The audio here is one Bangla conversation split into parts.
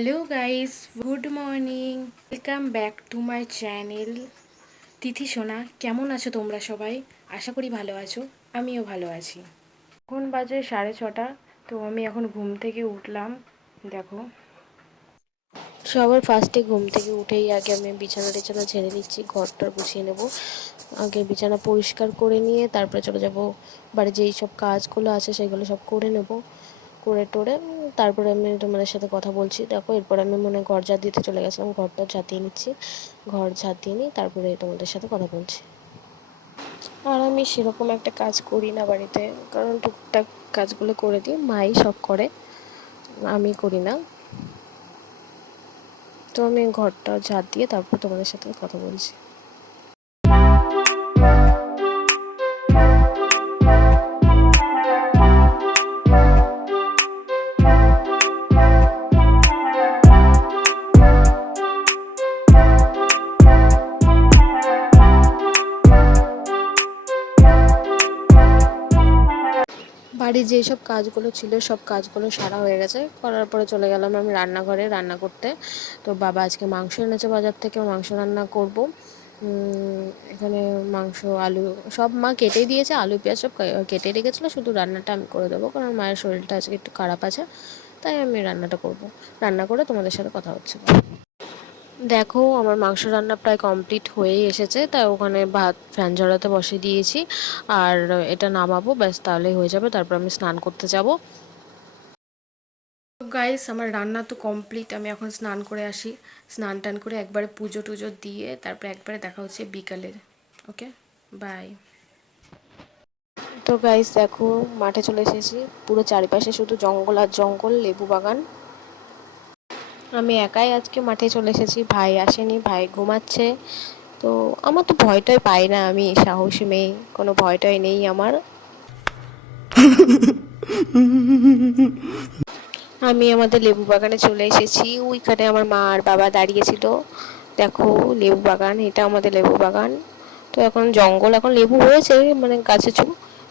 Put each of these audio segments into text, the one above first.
Hello guys, good morning. Welcome back to my channel. Tithi সোনা, কেমন আছো তোমরা সবাই? আশা করি ভালো আছো, আমিও ভালো আছি। এখন বাজে 6:30। তো আমি এখন ঘুম থেকে উঠলাম। দেখো, সবার ফার্স্টে ঘুম থেকে উঠেই আগে আমি বিছানা টিছানা ঝেড়ে নিচ্ছি, ঘরটা গুছিয়ে নেব। আগে বিছানা পরিষ্কার করে নিয়ে তারপরে চলে যাব বাড়ি, যেই সব কাজগুলো আছে সেগুলো সব করে নেব, করে টোরে তারপরে আমি তোমাদের সাথে কথা বলছি। দেখো, এরপর আমি ঘর ঝাঁট দিতে চলে গেছিলাম, ঘরটা ঝাঁটিয়ে নিচ্ছি। ঘর ঝাঁটিয়ে নিই, তারপরে তোমাদের সাথে কথা বলছি। আর আমি সেরকম একটা কাজ করি না বাড়িতে, কারণ টুকটাক কাজগুলো করে দিই, মাই সব করে, আমি করি না। তো আমি ঘরটা ঝাঁট দিয়ে তারপর তোমাদের সাথে কথা বলছি। বাড়ির যেসব কাজগুলো ছিল সব কাজগুলো সারা হয়ে গেছে, করার পরে চলে গেলাম আমি রান্নাঘরে রান্না করতে। তো বাবা আজকে মাংস এনেছে বাজার থেকে, মাংস রান্না করব। এখানে মাংস, আলু সব মা কেটেই দিয়েছে, আলু পেঁয়াজ সব কেটে রেখেছিলো, শুধু রান্নাটা আমি করে দেবো, কারণ মায়ের শরীরটা আজকে একটু খারাপ আছে, তাই আমি রান্নাটা করব। রান্না করে তোমাদের সাথে কথা হচ্ছে। দেখো, আমার মাংস রান্না প্রায় কমপ্লিট হয়েই এসেছে, তাই ওখানে ভাত ফ্যান ঝরাতে বসিয়ে দিয়েছি। আর এটা নামাবো, ব্যাস তাহলেই হয়ে যাবে, তারপর আমি স্নান করতে যাব। গাইস, আমার রান্না তো কমপ্লিট, আমি এখন স্নান করে আসি। স্নান টান করে একবারে পুজো টুজো দিয়ে তারপরে একবারে দেখা হচ্ছে বিকালের। ওকে, বাই। তো গাইস দেখো, মাঠে চলে এসেছি, পুরো চারিপাশে শুধু জঙ্গল আর জঙ্গল, লেবু বাগান। আমি একাই আজকে মাঠে চলে এসেছি, ভাই আসেনি, ভাই ঘুমাচ্ছে। তো আমার তো ভয়টাই পাই না, আমি সাহসী মেয়ে, কোনো ভয়টাই নেই আমার। আমি আমাদের লেবু বাগানে চলে এসেছি, ওইখানে আমার মা আর বাবা দাঁড়িয়েছিল। দেখো, লেবু বাগান, এটা আমাদের লেবু বাগান। তো এখন জঙ্গল, এখন লেবু হয়েছে, মানে গাছে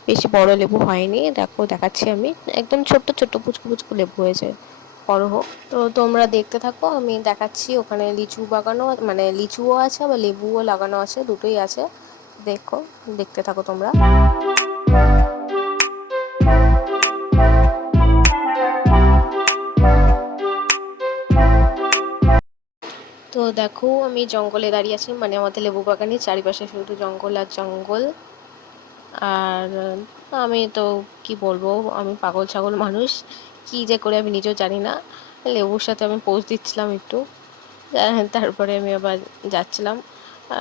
বেশি বড় লেবু হয়নি। দেখো, দেখাচ্ছি আমি, একদম ছোট্ট ছোট্ট পুচকু পুচকু লেবু হয়েছে, বড় হোক। তো তোমরা দেখতে থাকো, আমি দেখাচ্ছি। ওখানে লিচু বাগানও, মানে লিচুও আছে আবার লেবুও লাগানো আছে, দুটোই আছে। দেখো, দেখতে থাকো তোমরা। তো দেখো, আমি জঙ্গলে দাঁড়িয়ে আছি, মানে আমাদের লেবু বাগানের চারিপাশে শুধু জঙ্গল আর জঙ্গল। আর আমি তো কি বলবো, আমি পাগল ছাগল মানুষ, কি যে করে আমি নিজেও জানি না। লেবুর সাথে আমি পোজ দিচ্ছিলাম একটু, তারপরে আমি আবার যাচ্ছিলাম।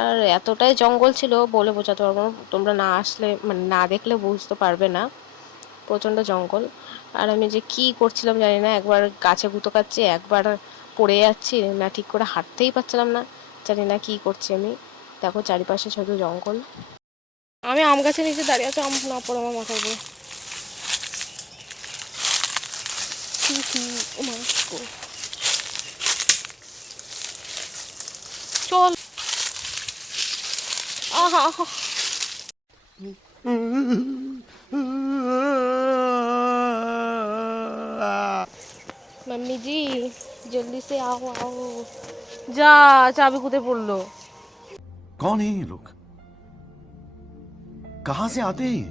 আর এতটাই জঙ্গল ছিল, বলে বোঝাতে পারবো না, তোমরা না আসলে, মানে না দেখলে বুঝতে পারবে না, প্রচণ্ড জঙ্গল। আর আমি যে কি করছিলাম জানি না, একবার গাছে গুঁতো খাচ্ছি, একবার পড়ে যাচ্ছি, না ঠিক করে হাঁটতেই পারছিলাম না, জানি না কি করছি আমি। দেখো, চারিপাশে শুধু জঙ্গল। আমি আম গাছের নিচে দাঁড়িয়ে আছি, আম না পড়ে আমার মাথার উপরে। চল, আহা আহা। मम्मी जी, जल्दी से आओ आओ। जा, चाबी कुत्ते पड़लो। कौन है ये लोग? कहां से आते हैं?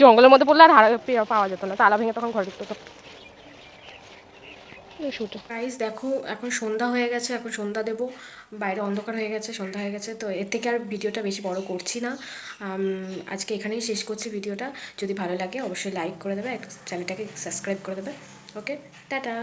জঙ্গলের মধ্যে পড়লে আর পাওয়া যেত না, তালা ভেঙে তখন ঘরে ঢুকতো। গাইস দেখো, এখন সন্ধ্যা হয়ে গেছে, এখন সন্ধ্যা দেবো, বাইরে অন্ধকার হয়ে গেছে, সন্ধ্যা হয়ে গেছে। তো এর থেকে আর ভিডিওটা বেশি বড় করছি না, আজকে এখানেই শেষ করছি ভিডিওটা। যদি ভালো লাগে অবশ্যই লাইক করে দেবে, চ্যানেলটাকে সাবস্ক্রাইব করে দেবে। ওকে, টাটা।